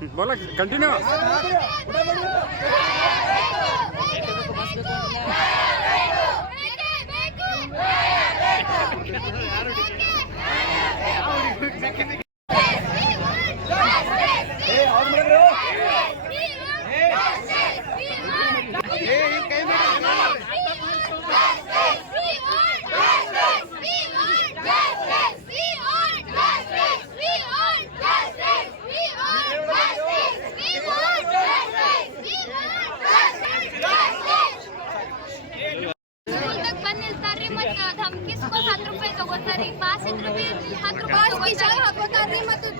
बोला continue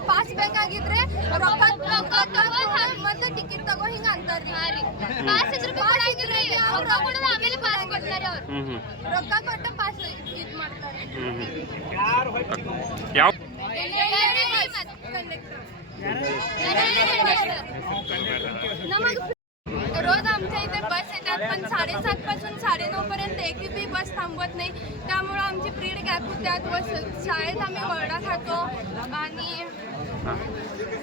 pass ಬೇಕಾಗಿದ್ರೆ ಮತ್ತೆ ticket ತಗೋ ಹಿಂಗ ಅಂತಾರ್ರಿ. ರೊಕ್ಕ ಕೊಟ್ಟು ಪಾಸ್ ಇದ್ ಮಾಡ್ತಾರೆ. रोज आमच्या इथे बस येतात पण 7:30 पासून 9:30 पर्यंत एकही बी बस थांबवत नाही. त्यामुळे आमची ब्रीड गॅप होत्यात व शाळेत आम्ही वरडा खातो. आणि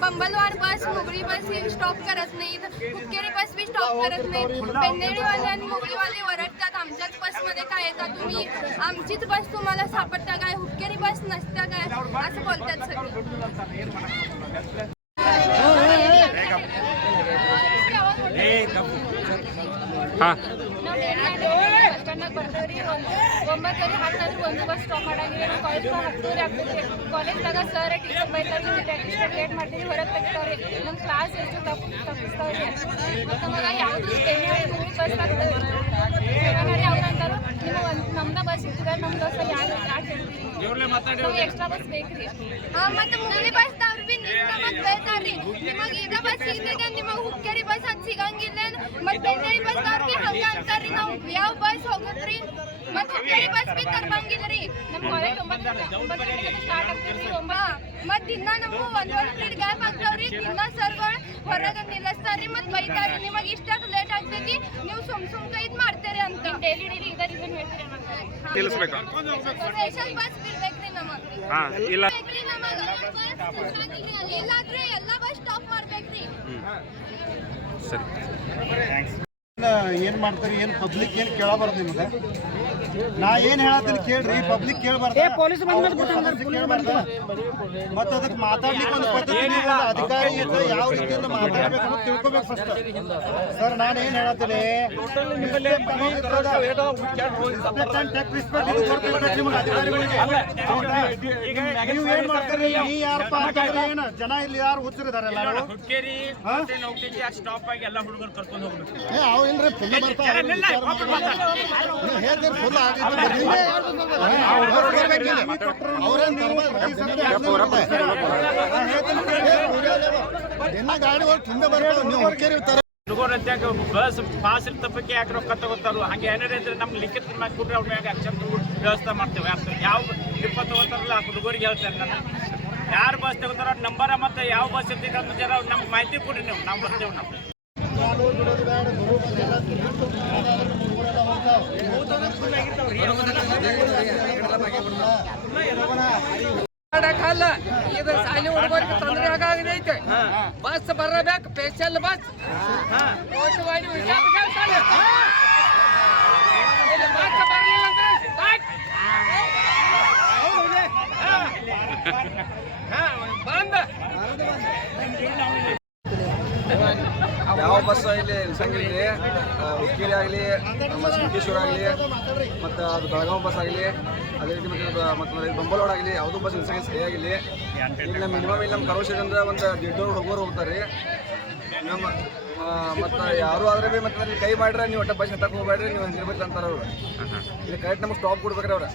बंबलवाड बस मुगळी बस ही स्टॉप करत नाहीत. हुक्केरी बस बी स्टॉप करत नाहीत. पेन्नेरीवाले आणि मुगळीवाले वरडतात आमच्याच बसमध्ये काय येतात तुम्ही, आमचीच बस तुम्हाला सापडता काय, हुक्केरी बस नसत्या काय असं बोलतात सगळे. ಒಂಬತ್ತುವರೆ ಹತ್ತಂದ್ರೆ ಒಂದು ಬಸ್ ಸ್ಟಾಪ್ ಮಾಡಂಗಿಲ್ಲ. ನಾವು ಕಾಲೇಜ್ ಹತ್ತುವರೆ ಆಗ್ತದೆ. ಕಾಲೇಜ್ದಾಗ ಸರ್ ಟೀಚರ್ ಬೈತಾರೆ, ಇಷ್ಟು ಲೇಟ್ ಮಾಡ್ತೀವಿ ಹೊರಗೆ ತೆಗಿತಾವ್ರಿ. ನಮ್ಮ ಕ್ಲಾಸ್ ಎಷ್ಟು ತಪ್ಪಿಸ್ತಾವ್ರಿ. ಮತ್ತು ನಮಗೆ ಯಾವುದು ಎಣ್ಣೆ ಬಸ್ ಆಗ್ತದೆ ಅವ್ರು ಅಂತಾರು ನೀವು ನಮ್ದ ಬಸ್ ಇರ್ತದೆ ನಮ್ಮ ಬಸ್ ಯಾಕೆ ಹೇಳ್ತೀವಿ ಎಕ್ಸ್ಟ್ರಾ ಬಸ್ ಬೇಕ್ರಿ. ಮತ್ತೆ ಮುಗಳಿ ಬಸ್ ಅವ್ರು ಬಿ ನಮಗೆ ಬೈತಾರ್ರಿ, ನಿಮಗೆ ಇದ ಬಸ್ ಸಿಗ್ತದೆ ನಿಮಗೆ ಹುಕ್ಕೇರಿ ಬಸ್ ಅದು ಸಿಗಂಗಿಲ್ಲ. ಮತ್ತೆ ಬೆನ್ನೇರಿ ಬಸ್ ಅವ್ರಿಗೆ ಹಂಗ ಅಂತಾರ್ರಿ. ನಾವು ಯಾವ ಬಸ್ ಹೋಗುತ್ರಿ ಮತ್ತೆ ಹುಕ್ಕೇರಿ ಬಸ್ ಬಿ ತರ್ಬಂಗಿಲ್ರಿ. ನಮ್ಮ ಕಾಲೇಜ್ 9 ಗಂಟೆಗೆ ಸ್ಟಾರ್ಟ್ ಆಗ್ತೈತಿ. ಮತ್ತೆ ದಿನ ನಮಗೂ ಒಂದೊಂದು ಪೀರಿಯಡ್ ಗ್ಯಾಪ್ ಆಗ್ತಾವ್ರಿ. ದಿನ ಸರ್ಗಳು ಹೊರಗೆ ನಿಲ್ಲಿಸ್ತಾರ್ರಿ ಮತ್ತೆ ಬೈತಾರ್ರಿ, ನಿಮಗೆ ಇಷ್ಟಾಗ ಲೇಟ್ ಆಗ್ತೈತಿ ನೀವು ಸುಮ್ ಇದ್ ಮಾಡ್ತೀರಿ ಅಂತ. ಡೈಲಿ ಇದ ರೀಸನ್ ಹೇಳ್ತೀರಿ ನಿಲ್ಲಿಸ್ಬೇಕು. ಸ್ಪೆಷಲ್ ಬಸ್ ಬಿಡ್ಬೇಕ್ರಿ ನಮಗೆ. ಇಲ್ಲ ಇಲ್ಲಾದ್ರೆ ಎಲ್ಲ ಬಸ್ ಸ್ಟಾಪ್ ಮಾಡ್ಬೇಕ್ರಿ. ಸರಿ ಏನ್ ಮಾಡ್ತಾರೆ, ಏನ್ ಪಬ್ಲಿಕ್ ಏನ್ ಕೇಳಬಾರ್ದು ನಿಮ್ಗೆ. ನಾ ಏನ್ ಹೇಳತ್ತೀನಿ ಕೇಳ್ರಿ, ಪಬ್ಲಿಕ್ ಕೇಳಬಾರ್ದು. ಮತ್ತೆ ಅದಕ್ಕೆ ಮಾತಾಡ್ಲಿಕ್ಕೆ ಒಂದು ಪದ್ಧತಿ ಅಧಿಕಾರಿ ಯಾವ ರೀತಿಯಿಂದ ಮಾತಾಡ್ಬೇಕು ಅಂತ ತಿಳ್ಕೊಬೇಕು ಫಸ್ಟ್. ಸರ್ ನಾನು ಏನ್ ಹೇಳತ್ತೀನಿ, ನೀವು ಏನ್ ಮಾಡ್ತೀರಿ, ನೀ ಯಾರಪ್ಪ ಅಂತಂದ್ರೆ ಏನ ಜನ ಇಲ್ಲಿ ಯಾರು ಹುಚ್ಚರಿದಾರೆ ಎಲ್ಲಾರು ಸ್ಟಾಪ್ ಆಗಿ ಎಲ್ಲ ಹುಡುಗರು ಕರ್ಕೊಂಡು ಹೋಗ್ಬೇಕು. ಅವ್ರೇನ್ರಿ ಫುಲ್ ಬರ್ತಾರೆ ಫುಲ್ ಇನ್ನ ಗಾಡಿ ತುಂಬ ಬರ್ತಾರೆ ನೀವು ಹುಡುಕೇರಿ ಹುಡುಗರು ಬಸ್ ಪಾಸ್ ತಪ್ಪಕ್ಕೆ ಯಾಕೆ ರೊಕ್ಕ ತಗೋತಾರೋ ಹಂಗೆ ಏನಾರ ಇದ್ರೆ ನಮ್ಗೆ ಲಿಖಿತ ಮಾಡಿ ಕೊಟ್ರೆ ಅವ್ರ ಮ್ಯಾಗ ಅಕ್ಷರ ವ್ಯವಸ್ಥೆ ಮಾಡ್ತೇವೆ. ಯಾವ ಡಿಪ್ಪ ತಗೋತಾರಲ್ಲ ಆ ಹುಡುಗರಿಗೆ ಹೇಳ್ತಾರೆ ನಾನು ಯಾರು ಬಸ್ ತಗೋತಾರೋ ನಂಬರ ಮತ್ತು ಯಾವ ಬಸ್ ಇರ್ತೈತೆ ಅಂತ ಜರ ನಮ್ಗೆ ಮಾಹಿತಿ ಕೊಡ್ರಿ ನೀವು, ನಾವು ಬರ್ತೇವೆ. ನಾವು ಮಾಡಕ್ಕಲ್ಲ, ಇದು ಶಾಲೆ ಹುಡುಗರಿಗೆ ತೊಂದರೆ ಆಗಾಗೈತೆ. ಬಸ್ ಬರಬೇಕು, ಸ್ಪೆಷಲ್ ಬಸ್ ಓಟು ಮಾಡಿ ಬಸ್ ಬರಲಿಲ್ಲ ಬಂದ ಯಾವ ಬಸ್ ಇಲ್ಲಿ ನಿಲ್ಸಂಗಿಲ್ಲ. ಹುಕ್ಕೇರಿ ಆಗಲಿ, ನಮ್ಮ ಸಿಂಕೇಶ್ವರ ಆಗಲಿ, ಮತ್ತು ಅದು ಬೆಳಗಾವಿ ಬಸ್ ಆಗಲಿ, ಅದೇ ರೀತಿ ಮತ್ತು ಬಂಬಲೋಡ್ ಆಗಲಿ ಯಾವುದೂ ಬಸ್ ನಿಲ್ಸಂಗಿಲ್ಲ ಸರಿಯಾಗಿಲ್ಲ. ಇಲ್ಲಿ ಮಿನಿಮಮ್ ಇಲ್ಲಿ ನಮ್ಮ ಕರೋಶದಿಂದ ಒಂದು 150 ಹುಡುಗರು ಹೋಗ್ತಾರೆ. ನಮ್ಮ ಮತ್ತು ಯಾರು ಆದ್ರೆ ಭೀ ಮತ್ತು ಅಲ್ಲಿ ಕೈ ಮಾಡ್ರೆ ನೀವು ಒಟ್ಟ ಬಸ್ ಹತ್ತಕ್ಕೆ ಹೋಗ್ಬೇಡ್ರಿ, ನೀವು ಹಂಗಿರ್ಬೇಕು ಅಂತಾರೆ ಅವರು. ಇಲ್ಲಿ ಕರೆಕ್ಟ್ ನಮಗೆ ಸ್ಟಾಪ್ ಕೊಡ್ಬೇಕ್ರಿ ಅವ್ರು.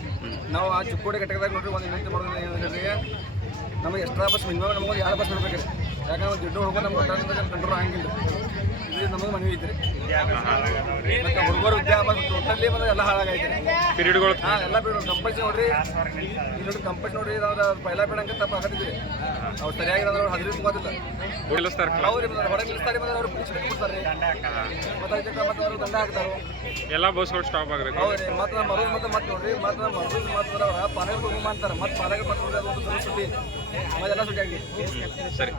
ನಾವು ಆ ಚಿಕ್ಕೋಡಿ ಘಟಕದಾಗ ನೋಡ್ರಿ ಒಂದು ವಿನಂತಿ ಮಾಡೋದು ಏನಂದ್ರೆ ನಮಗೆ ಎಕ್ಸ್ಟ್ರಾ ಬಸ್ ಮಿನಿಮಮ್ ನಮಗೆ 2 ಬಸ್ ಬಿಡ್ಬೇಕ್ರಿ. ಯಾಕಂದ್ರೆ ದುಡ್ಡು ಹುಡುಗರು ನಮ್ಗೆ ಕಂಟ್ರೋಲ್ ಆಗಂಗಿಲ್ಲ. ಇದು ನಮಗೆ ಮನವಿ ಐತ್ರಿ. ಮತ್ತು ಹುಡುಗರು ವಿದ್ಯಾಭ್ಯಾಸ ಟೋಟಲಿ ಬಂದ್ರೆ ಎಲ್ಲ ಹಾಳಾಗೈತೆ. ಪೀರಿಯಡ್ಗಳು ಎಲ್ಲ ಬಿಡು ಕಂಪಲ್ಸರಿ ನೋಡ್ರಿ. ಇಲ್ಲಿ ನೋಡಿ ಕಂಪಲ್ಸರಿ ನೋಡ್ರಿ, ಅವ್ರು ಪೈಲ ಬಿಡಂಗೆ ತಪ್ಪು ಆಗತ್ತಿದ್ರಿ. ಅವ್ರು ಸರಿಯಾಗಿ ಅವ್ರು ಹದಿರಿ ತುಂಬೋದಿಲ್ಲ. ಹೌದ್ರಿ, ಹೊರಗೆ ನಿಲ್ಲಿಸ್ತಾರೆ, ಮತ್ತೆ ಅವ್ರು ಪುಲಿಸ್ ಬಿಡ್ತಾರೆ. ಮತ್ತೆ ಅದಕ್ಕೆ ಮತ್ತೆ ಅವರು ದಂಡ ಹಾಕ್ತಾರೆ. ಎಲ್ಲ ಬಸ್ಗಳು ಸ್ಟಾಪ್ ಆಗಬೇಕು. ಹೌದ್ರಿ, ಮತ್ತೆ ಮರುದ್ ಮತ್ತೆ ನೋಡ್ರಿ, ಮತ್ತೆ ಮರುದ್ ಮತ್ತೆ ಅವ್ರ ಪಾಲಕ ಮಾಡ್ತಾರೆ. ಮತ್ತೆ ಪಾಲಕ ಮತ್ತೆ ಸುದ್ದಿ ಮತ್ತೆ ಎಲ್ಲ ಸುದ್ದಿ ಆಗಿ ಸರಿ.